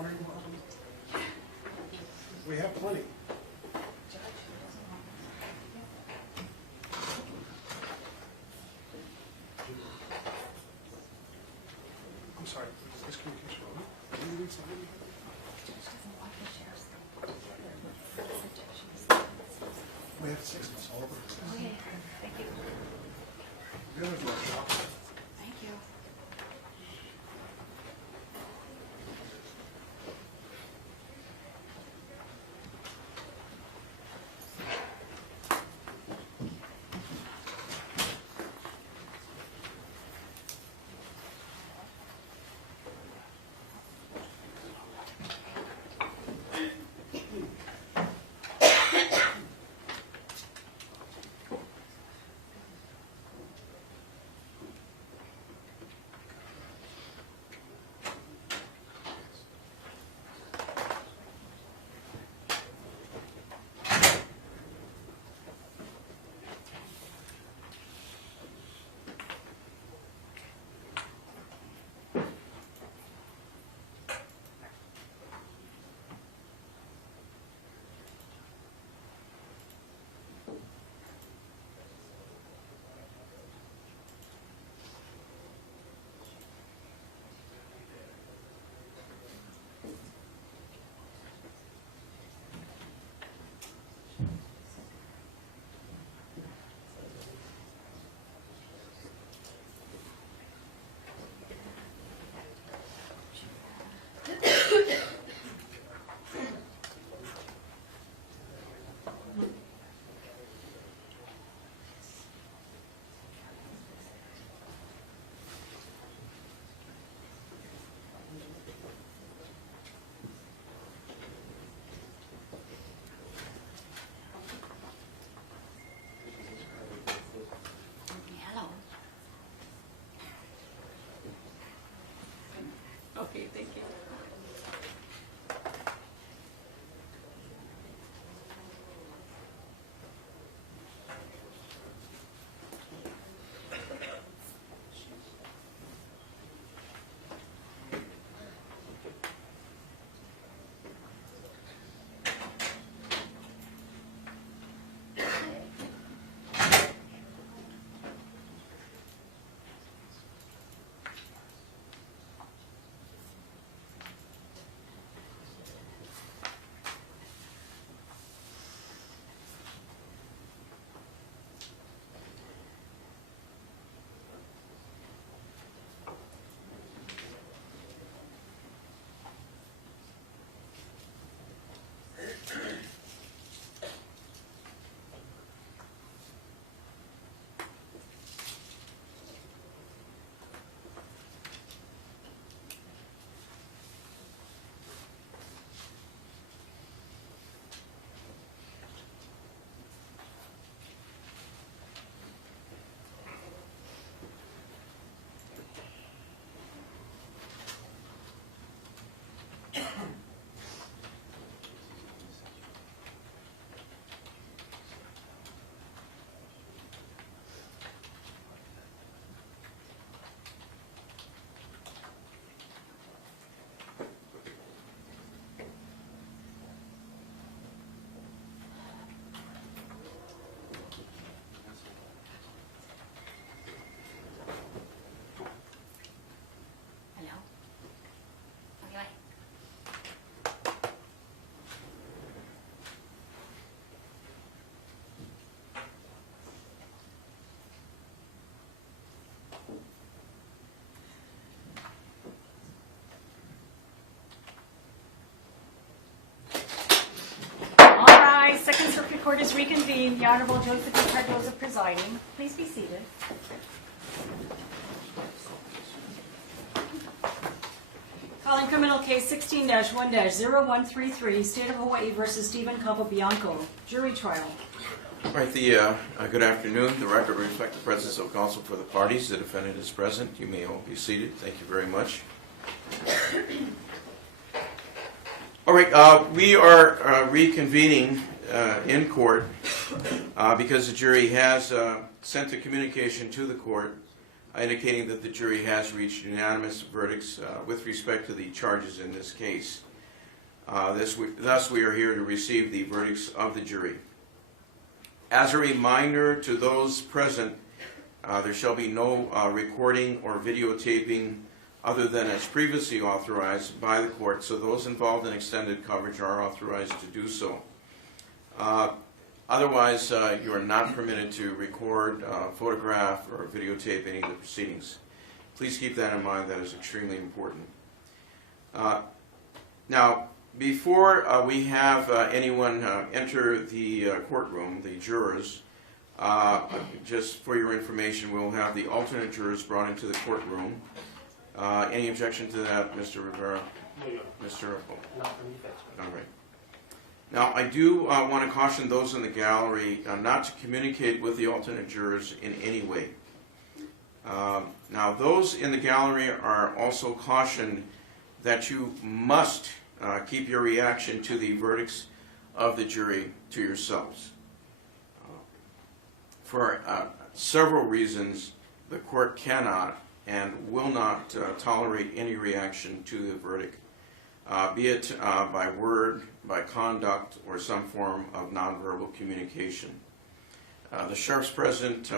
What do you want? We have plenty. I'm sorry, miscommunication. Can you read something? We have 6 of us all over. Okay, thank you. Good as well, Joe. Thank you. Hello. Okay, thank you. Hello. Okay. All right, Second Circuit Court is reconvened. The Honorable Joseph E. Cardoza presiding. Please be seated. Calling criminal case 16-1-0133, State of Hawaii versus Stephen Capobianco. Jury trial. All right, good afternoon. The record will reflect the presence of counsel for the parties. The defendant is present. You may all be seated. Thank you very much. All right, we are reconvening in court because the jury has sent a communication to the court indicating that the jury has reached unanimous verdicts with respect to the charges in this case. Thus, we are here to receive the verdicts of the jury. As a reminder to those present, there shall be no recording or videotaping other than as previously authorized by the court, so those involved in extended coverage are authorized to do so. Otherwise, you are not permitted to record, photograph, or videotape any of the proceedings. Please keep that in mind. That is extremely important. Now, before we have anyone enter the courtroom, the jurors, just for your information, we'll have the alternate jurors brought into the courtroom. Any objection to that, Mr. Rivera? No, Your Mr. Honor. Not from the effects. All right. Now, I do want to caution those in the gallery not to communicate with the alternate jurors in any way. Now, those in the gallery are also cautioned that you must keep your reaction to the verdicts of the jury to yourselves. For several reasons, the court cannot and will not tolerate any reaction to the verdict, be it by word, by conduct, or some form of nonverbal communication. The sheriff's president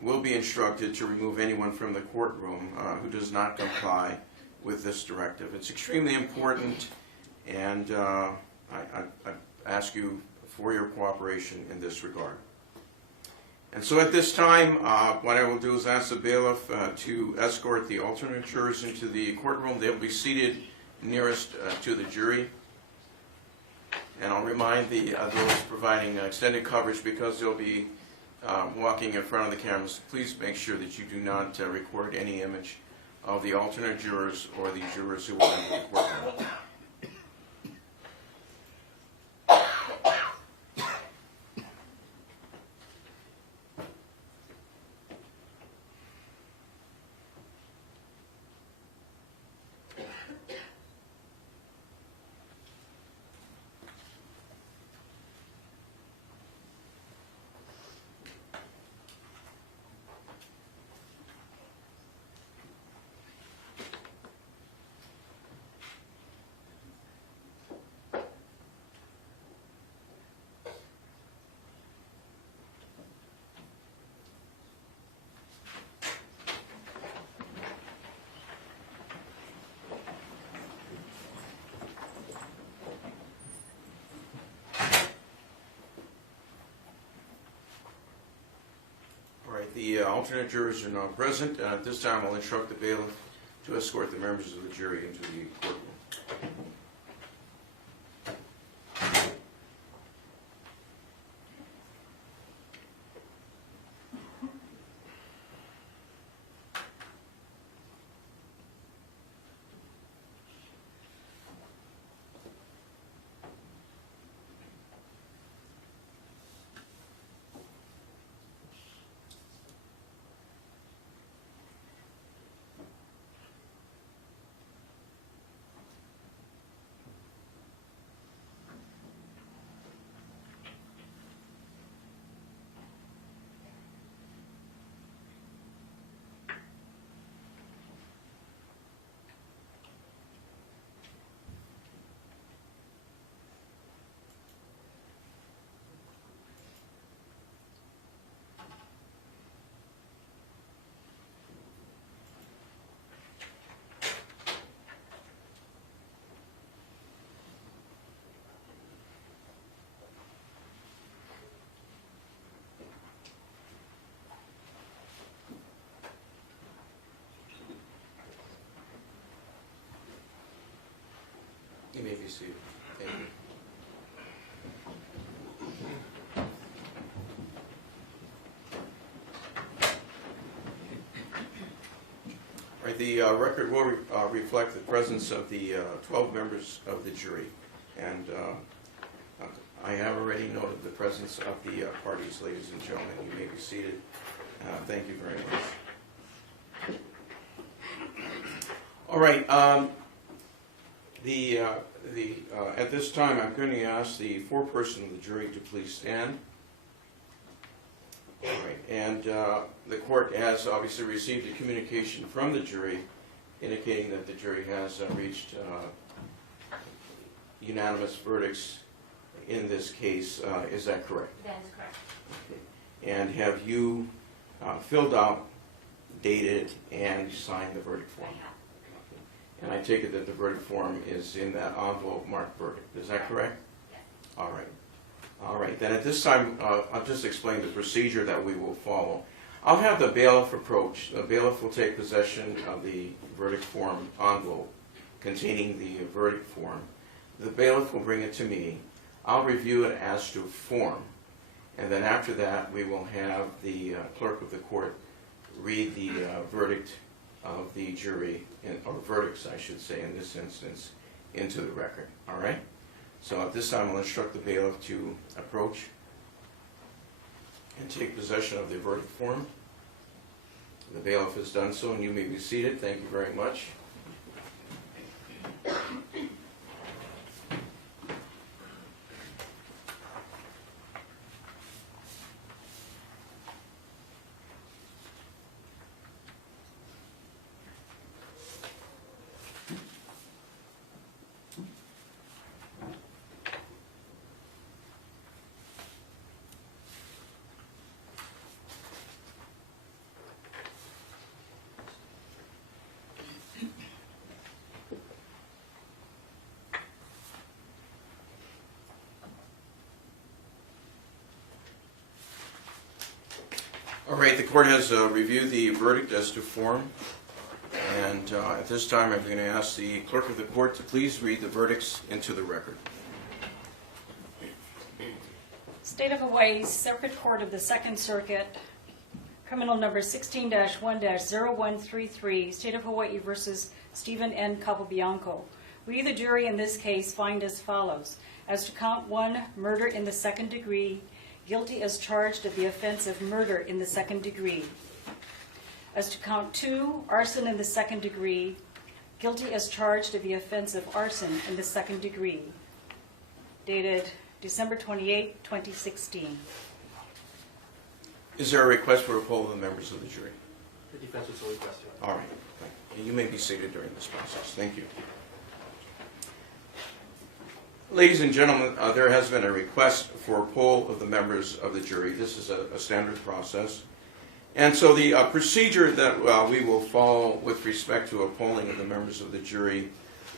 will be instructed to remove anyone from the courtroom who does not comply with this directive. It's extremely important, and I ask you for your cooperation in this regard. And so at this time, what I will do is ask the bailiff to escort the alternate jurors into the courtroom. They'll be seated nearest to the jury. And I'll remind those providing extended coverage, because they'll be walking in front of the cameras, please make sure that you do not record any image of the alternate jurors or the jurors who will enter the courtroom. The alternate jurors are now present. At this time, I'll instruct the bailiff to escort the members of the jury into the courtroom. You may be seated. Thank you. All right, the record will reflect the presence of the 12 members of the jury, and I have already noted the presence of the parties. Ladies and gentlemen, you may be seated. Thank you very much. All right. At this time, I'm going to ask the foreperson of the jury to please stand. All right. And the court has obviously received a communication from the jury indicating that the jury has reached unanimous verdicts in this case. Is that correct? That is correct. And have you filled out, dated, and signed the verdict I form? have. And I take it that the verdict form is in that envelope marked verdict. Is that correct? Yes. All right. All right. Then at this time, I'll just explain the procedure that we will follow. I'll have the bailiff approach. The bailiff will take possession of the verdict form envelope containing the verdict form. The bailiff will bring it to me. I'll review it as to form. And then after that, we will have the clerk of the court read the verdict of the jury, or verdicts, I should say, in this instance, into the record. All right? So at this time, I'll instruct the bailiff to approach and take possession of the verdict form. The bailiff has done so, and you may be seated. Thank you very much. All right, the court has reviewed the verdict as to form, and at this time I'm going to ask the clerk of the court to please read the verdicts into the record. State of Hawaii Circuit Court of the Second Circuit, criminal number 16-1-0133, State of Hawaii versus Stephen N. Capobianco. We, the jury in this case, find as follows. As to count 1, murder in the second degree, guilty as charged of the offense of murder in the second degree. As to count 2, arson in the second degree, guilty as charged of the offense of arson in the second degree. Dated December 28, 2016. Is there a request for a poll of the members of the jury? The defense was so requested. All right. You may be seated during this process. Thank you. Ladies and gentlemen, there has been a request for a poll of the members of the jury. This is a standard process. And so the procedure that we will follow with respect to a polling of the members of the jury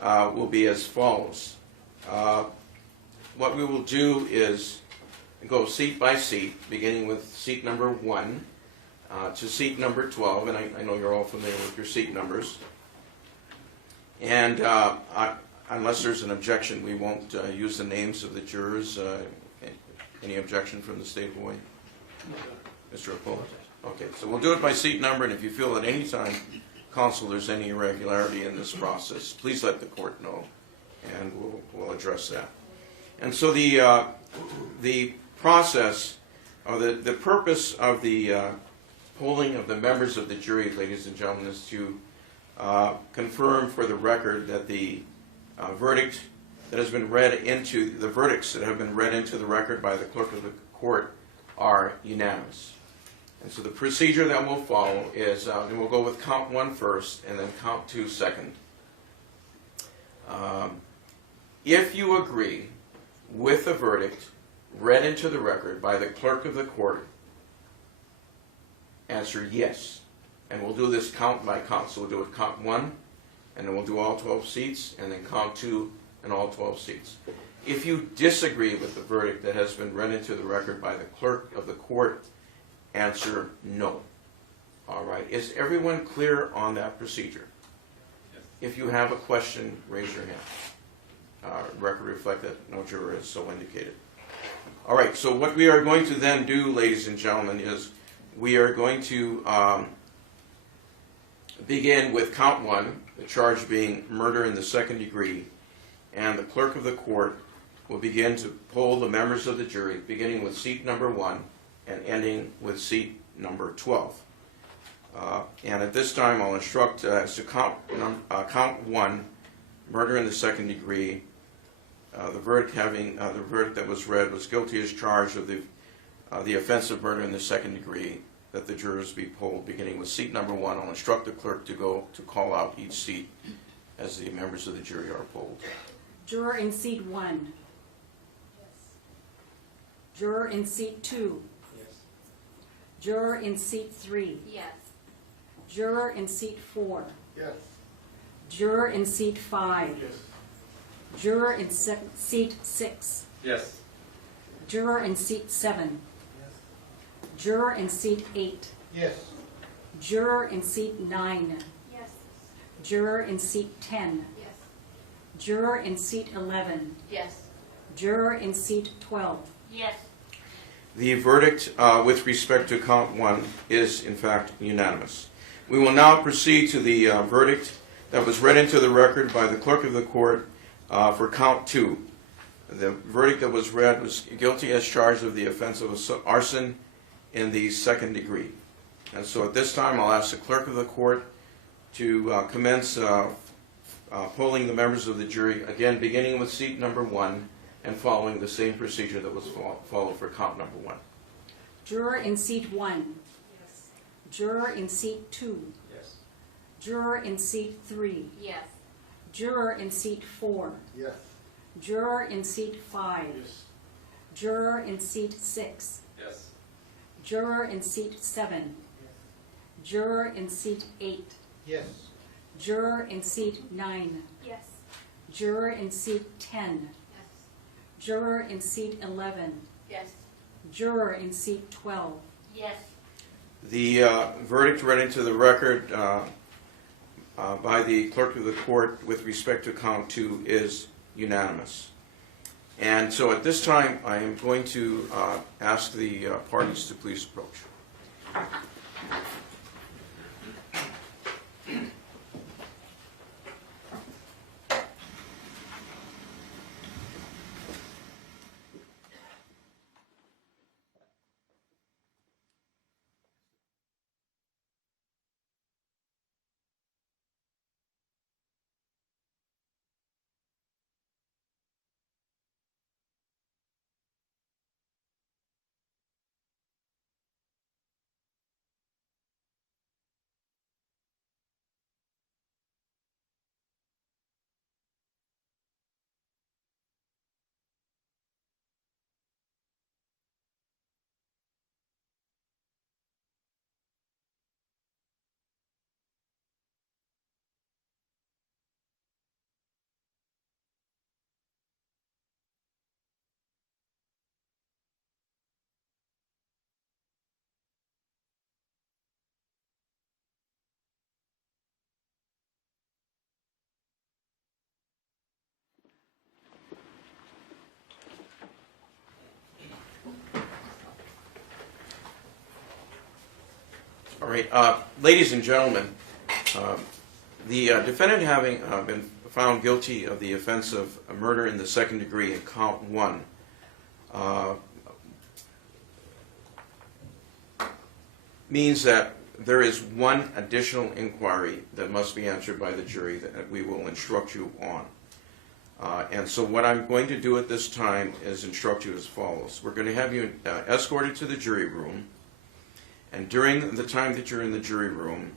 will be as follows. What we will do is go seat by seat, beginning with seat number 1 to seat number 12, and I know you're all familiar with your seat numbers. And unless there's an objection, we won't use the names of the jurors. Any objection from the state of Hawaii? Mr. Apollo? Okay, so we'll do it by seat number, and if you feel at any time, counsel, there's any irregularity in this process, please let the court know, and we'll address that. And so the process, or the purpose of the polling of the members of the jury, ladies and gentlemen, is to confirm for the record that the verdict that has been read into, the verdicts that have been read into the record by the clerk of the court are unanimous. And so the procedure that we'll follow is, and we'll go with count 1 first, and then count 2 second. If you agree with the verdict read into the record by the clerk of the court, answer yes. And we'll do this count by count. So we'll do it count 1, and then we'll do all 12 seats, and then count 2 and all 12 seats. If you disagree with the verdict that has been read into the record by the clerk of the court, answer no. All right. Is everyone clear on that procedure? Yes. If you have a question, raise your hand. Record reflect that no juror is so indicated. All right. So what we are going to then do, ladies and gentlemen, is we are going to begin with count 1, the charge being murder in the second degree, and the clerk of the court will begin to poll the members of the jury, beginning with seat number 1 and ending with seat number 12. And at this time, I'll instruct as to count 1, murder in the second degree. The verdict that was read was guilty as charged of the offense of murder in the second degree, that the jurors be polled, beginning with seat number 1. I'll instruct the clerk to call out each seat as the members of the jury are polled. Juror in seat 1. Juror in seat 2. Yes. Juror in seat 3. Yes. Juror in seat 4. Yes. Juror in seat 5. Yes. Juror in seat 6. Yes. Juror in seat 7. Juror in seat 8. Yes. Juror in seat 9. Yes. Juror in seat 10. Yes. Juror in seat 11. Yes. Juror in seat 12. Yes. The verdict with respect to count 1 is, in fact, unanimous. We will now proceed to the verdict that was read into the record by the clerk of the court for count 2. The verdict that was read was guilty as charged of the offense of arson in the second degree. And so at this time, I'll ask the clerk of the court to commence polling the members of the jury, again beginning with seat number 1 and following the same procedure that was followed for count number 1. Juror in seat 1. Yes. Juror in seat 2. Yes. Juror in seat 3. Yes. Juror in seat 4. Yes. Juror in seat 5. Yes. Juror in seat 6. Yes. Juror in seat 7. Juror in seat 8. Yes. Juror in seat 9. Yes. Juror in seat 10. Yes. Juror in seat 11. Yes. Juror in seat 12. Yes. The verdict read into the record by the clerk of the court with respect to count 2 is unanimous. And so at this time, I am going to ask the parties to please approach. All right, ladies and gentlemen, the defendant having been found guilty of the offense of murder in the second degree in count 1, means that there is one additional inquiry that must be answered by the jury that we will instruct you on. And so what I'm going to do at this time is instruct you as follows. We're going to have you escorted to the jury room. And during the time that you're in the jury room,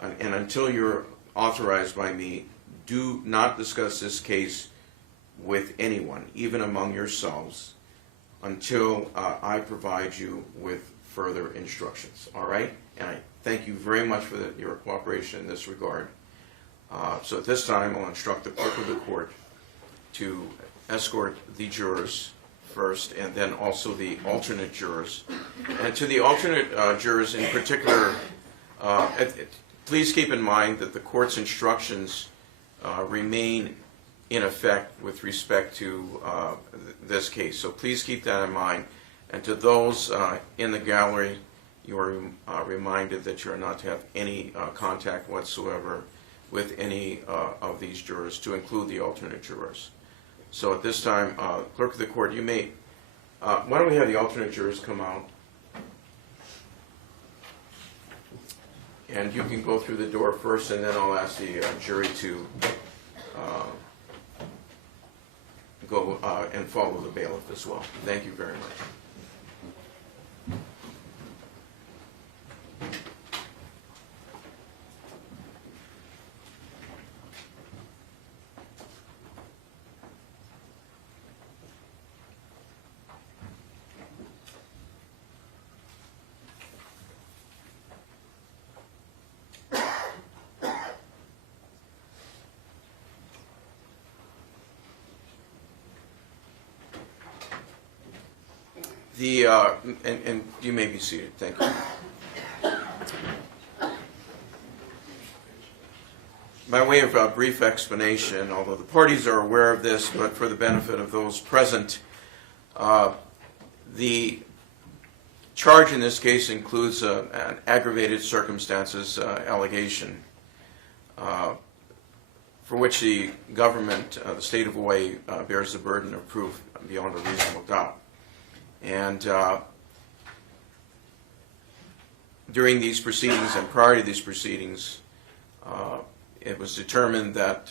and until you're authorized by me, do not discuss this case with anyone, even among yourselves, until I provide you with further instructions. All right? And I thank you very much for your cooperation in this regard. So at this time, I'll instruct the clerk of the court to escort the jurors first, and then also the alternate jurors. And to the alternate jurors in particular, please keep in mind that the court's instructions remain in effect with respect to this case. So please keep that in mind. And to those in the gallery, you are reminded that you are not to have any contact whatsoever with any of these jurors, to include the alternate jurors. So at this time, clerk of the court, you may, why don't we have the alternate jurors come out? And you can go through the door first, and then I'll ask the jury to go and follow the bailiff as well. Thank you very much. And you may be seated. Thank you. By way of a brief explanation, although the parties are aware of this, but for the benefit of those present, the charge in this case includes an aggravated circumstances allegation for which the government, the state of Hawaii, bears the burden of proof beyond a reasonable doubt. And during these proceedings and prior to these proceedings, it was determined that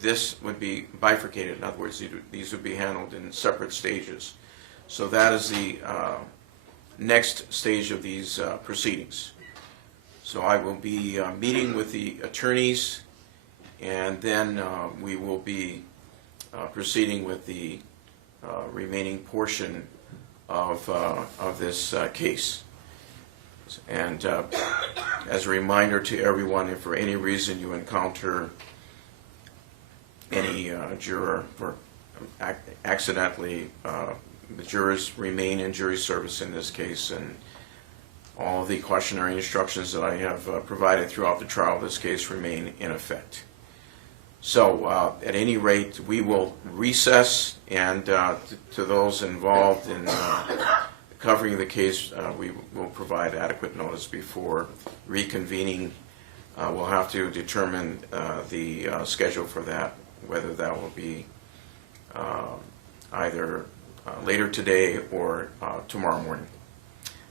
this would be bifurcated. In other words, these would be handled in separate stages. So that is the next stage of these proceedings. So I will be meeting with the attorneys, and then we will be proceeding with the remaining portion of this case. And as a reminder to everyone, if for any reason you encounter any juror or accidentally, the jurors remain in jury service in this case, and all of the cautionary instructions that I have provided throughout the trial of this case remain in effect. So at any rate, we will recess, and to those involved in covering the case, we will provide adequate notice before reconvening. We'll have to determine the schedule for that, whether that will be either later today or tomorrow morning.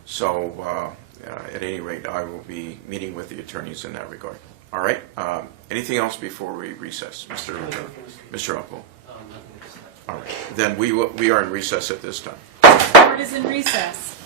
So at any rate, I will be meeting with the attorneys in that regard. All right. Anything else before we recess, Mr. Uppo? Nothing at this time. All right. Then we are in recess at this time. Court is in recess.